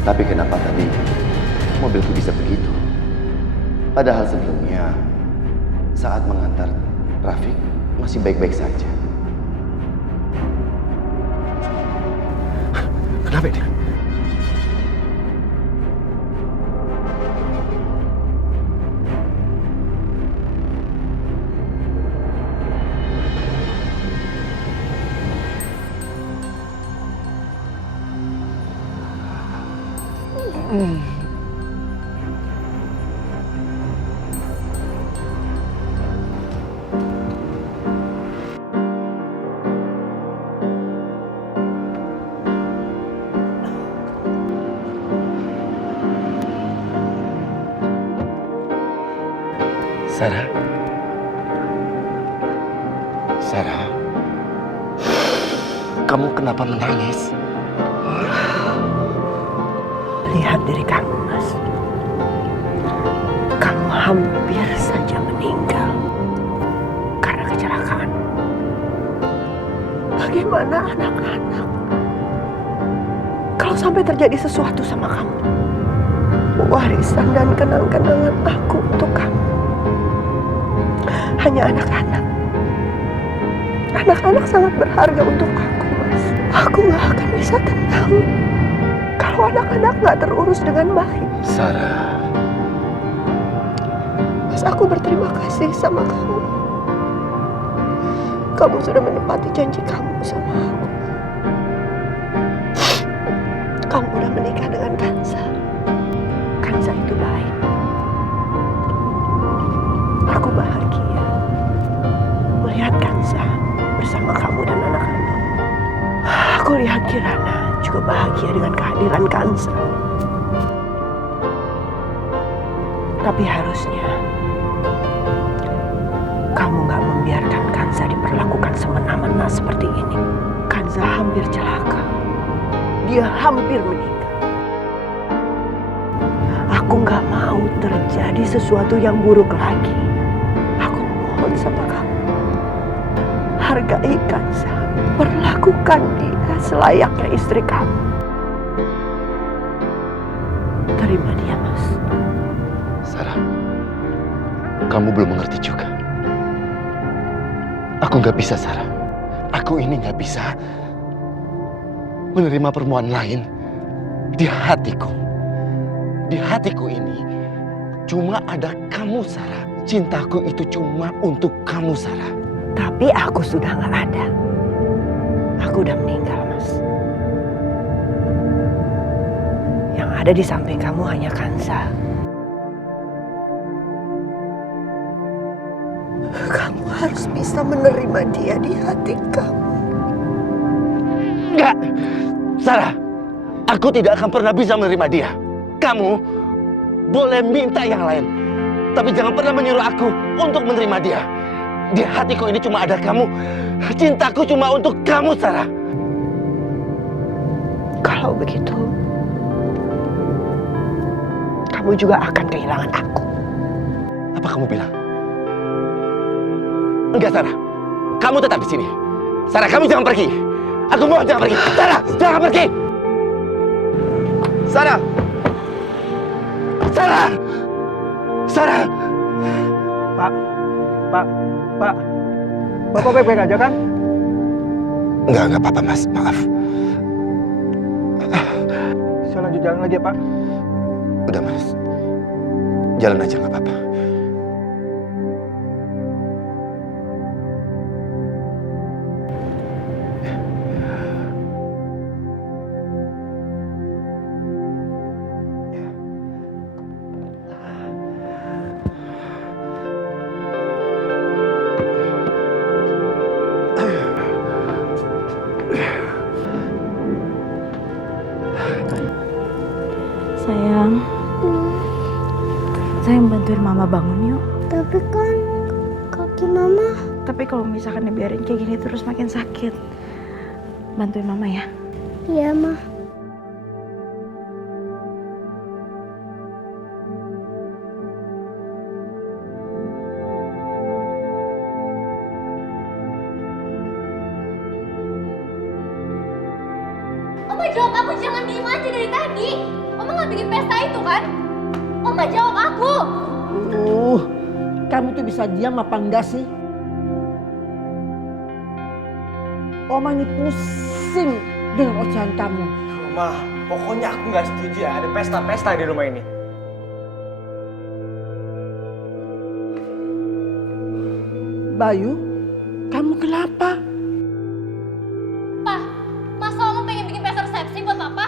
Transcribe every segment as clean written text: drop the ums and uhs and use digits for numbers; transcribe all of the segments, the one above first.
Tapi kenapa tadi mobilku bisa begitu? Padahal sebelumnya saat mengantar Rafiq masih baik-baik saja. Kenapa ini? Sarah? Sarah? Kamu kenapa menangis? Lihat diri kamu, Mas. Kamu hampir saja meninggal karena kecelakaan. Bagaimana anak-anak? Kalau sampai terjadi sesuatu sama kamu, warisan dan kenang-kenangan aku untuk kamu hanya anak-anak. Anak-anak sangat berharga untuk aku, Mas. Aku gak akan bisa tenang kalau anak-anak gak terurus dengan baik. Sarah. Mas, aku berterima kasih sama kamu. Kamu sudah menepati janji kamu sama aku. Kamu udah menikah dengan Kansa. Kansa itu baik. Aku bahagia melihat Kansa bersama kamu dan anak-anak. Aku lihat Kirana juga bahagia dengan kehadiran Kansa. Tapi harusnya kamu gak membiarkan Kansa diperlakukan semena-mena seperti ini. Kansa hampir celaka. Dia hampir meninggal. Aku gak mau terjadi sesuatu yang buruk lagi. Aku mohon sama kamu, hargai Kansa. Perlakukan dia selayaknya istri kamu. Terima dia, Mas. Sarah, kamu belum mengerti juga. Aku nggak bisa, Sarah. Aku ini nggak bisa menerima perempuan lain di hatiku. Di hatiku ini cuma ada kamu, Sarah. Cintaku itu cuma untuk kamu, Sarah. Tapi aku sudah nggak ada. Aku udah meninggal, Mas. Yang ada di samping kamu hanya Kansa. Kamu harus bisa menerima dia di hati kamu. Enggak, Sarah. Aku tidak akan pernah bisa menerima dia. Kamu boleh minta yang lain, tapi jangan pernah menyuruh aku untuk menerima dia. Di hatiku ini cuma ada kamu. Cintaku cuma untuk kamu, Sarah. Kalau begitu, kamu juga akan kehilangan aku. Apa kamu bilang? Enggak, Sarah. Kamu tetap di sini. Sarah, kamu jangan pergi. Aku mohon jangan pergi. Sarah, jangan pergi. Sarah. Sarah. Sarah. Pak. Bapak baik-baik aja kan? Enggak apa-apa, Mas. Maaf. Saya lanjut jalan lagi ya, Pak. Udah, Mas. Jalan aja, nggak apa-apa. Sayang bantuin mama bangun yuk. Tapi kan kaki mama. Tapi kalau misalkan dibiarin kayak gini terus makin sakit. Bantuin mama ya. Iya, Ma. Oma jawab aku, jangan diem aja dari tadi. bikin pesta itu kan? Oma jawab aku. Kamu tuh bisa diam apa enggak sih? Oma ini pusing dengan ocehan kamu. Ma, pokoknya aku nggak setuju ya ada pesta-pesta di rumah ini. Bayu, kamu kenapa? Pak, masa Oma pengen bikin pesta resepsi buat Papa?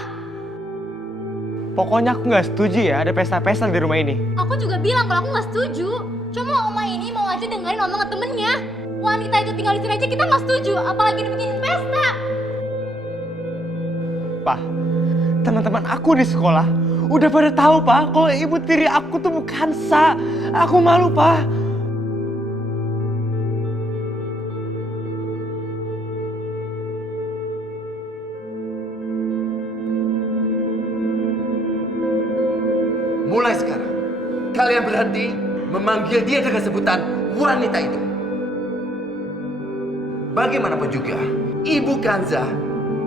Pokoknya aku nggak setuju ya ada pesta-pesta di rumah ini. Aku juga bilang kalau aku nggak setuju. Cuma Oma ini mau aja dengerin omongan temennya. Wanita itu tinggal di sini aja kita nggak setuju, apalagi dibikin pesta. Pak, teman-teman aku di sekolah udah pada tahu Pak kalau ibu tiri aku tuh bukan Sa. Aku malu Pak. Mulai sekarang, kalian berhenti memanggil dia dengan sebutan wanita itu. Bagaimanapun juga, Ibu Kanza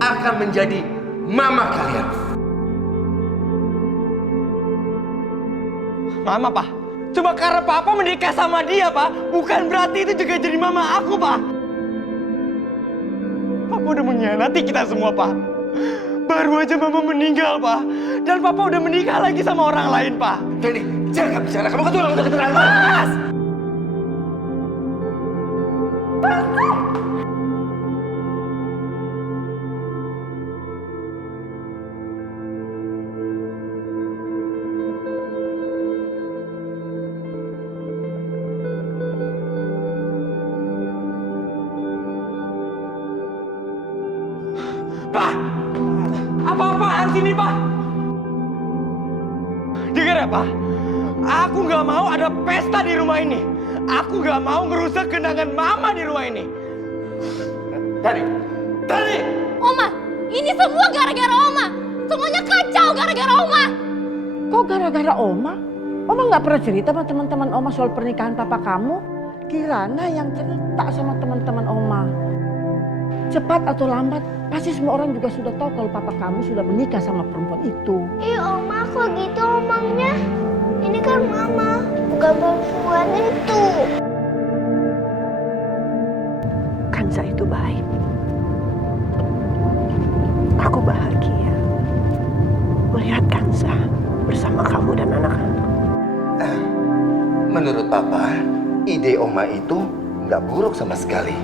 akan menjadi mama kalian. Mama Pak, cuma karena Papa menikah sama dia Pak, bukan berarti itu juga jadi mama aku Pak. Papa udah mengkhianati kita semua Pak. Baru aja Mama meninggal Pak, dan Papa udah menikah lagi sama orang lain Pak. Jadi, jangan bicara, kamu ketulang untuk keterlaluan. Mas! Pak, apa-apaan sini Pak? Dengar ya Pak, aku nggak mau ada pesta di rumah ini. Aku nggak mau ngerusak kenangan Mama di rumah ini. Tadi. Oma, ini semua gara-gara Oma. Semuanya kacau gara-gara Oma. Kok gara-gara Oma? Oma nggak pernah cerita sama teman-teman Oma soal pernikahan papa kamu? Kirana yang cerita sama teman-teman Oma. Cepat atau lambat, pasti semua orang juga sudah tahu kalau papa kamu sudah menikah sama perempuan itu. Oma kok gitu omongnya? Ini kan Mama, bukan perempuan itu. Kanza itu baik. Aku bahagia melihat Kanza bersama kamu dan anak-anak. Menurut Papa, ide Oma itu nggak buruk sama sekali.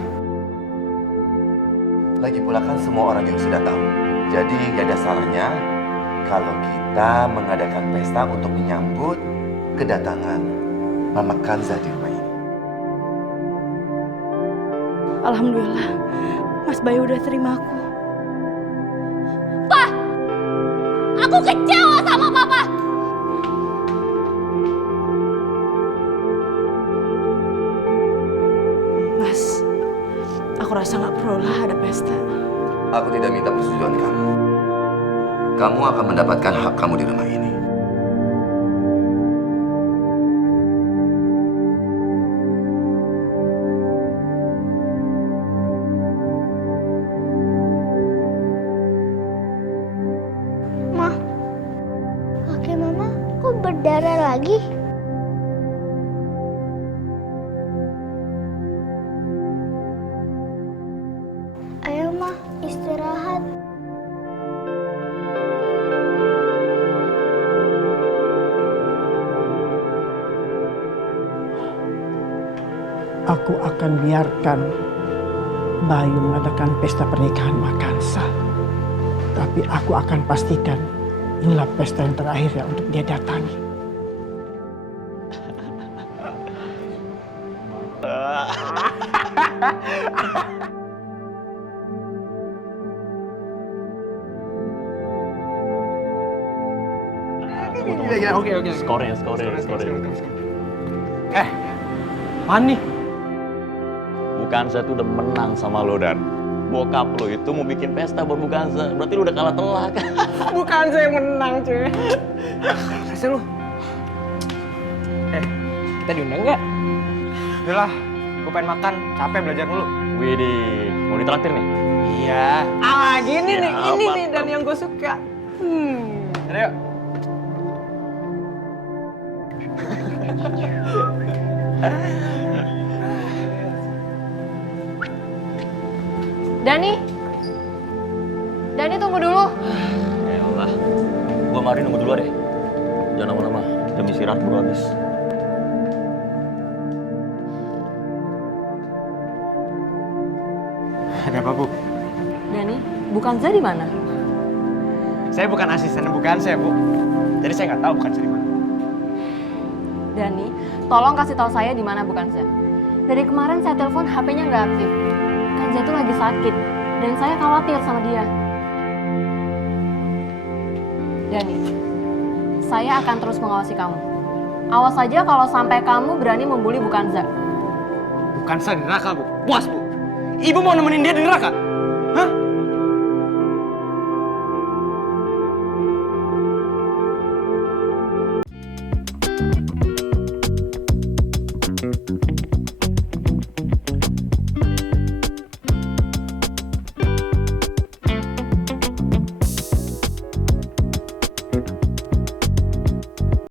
Lagi pula kan semua orang juga sudah tahu. Jadi gak ada salahnya kalau kita mengadakan pesta untuk menyambut kedatangan Mama Kanza di rumah ini. Alhamdulillah, Mas Bayu udah terima aku. Pak, aku kecewa sama Papa. Mas, aku rasa nggak perlu lah ada pesta. Aku tidak minta persetujuan kamu. Kamu akan mendapatkan hak kamu di rumah ini. Ma, kaki Mama kok berdarah lagi? Ayo Ma, istirahat. Aku akan biarkan Bayu mengadakan pesta pernikahan Makansa. Tapi aku akan pastikan inilah pesta yang terakhir ya untuk dia datangi. Oke. Skornya. Mani. Bukanza tuh udah menang sama lo dan bokap lo itu mau bikin pesta buat Bukanza. Berarti lo udah kalah telak. Bukan saya yang menang cuy. Kasih lu. Kita diundang nggak? Udahlah, gue pengen makan. Capek belajar dulu. Widih, mau ditraktir nih? Iya. Gini nih, Ya, ini nih mantap. dan yang gue suka. Ayo. Dani, tunggu dulu. Ya Allah, gua mari nunggu dulu deh. Jangan lama-lama, jam istirahat baru habis. Ada apa, Bu? Dani, bukan Za di mana? Saya bukan asisten bukan saya, Bu. Jadi saya nggak tahu bukan saya di mana. Dani, tolong kasih tahu saya di mana bukan Za. Dari kemarin saya telepon HP-nya nggak aktif. Kanza itu lagi sakit dan saya khawatir sama dia. Dani, saya akan terus mengawasi kamu. Awas saja kalau sampai kamu berani membuli bukan Za. Bukan saya di neraka, Bu. Puas, Bu. Ibu mau nemenin dia di neraka? Hah?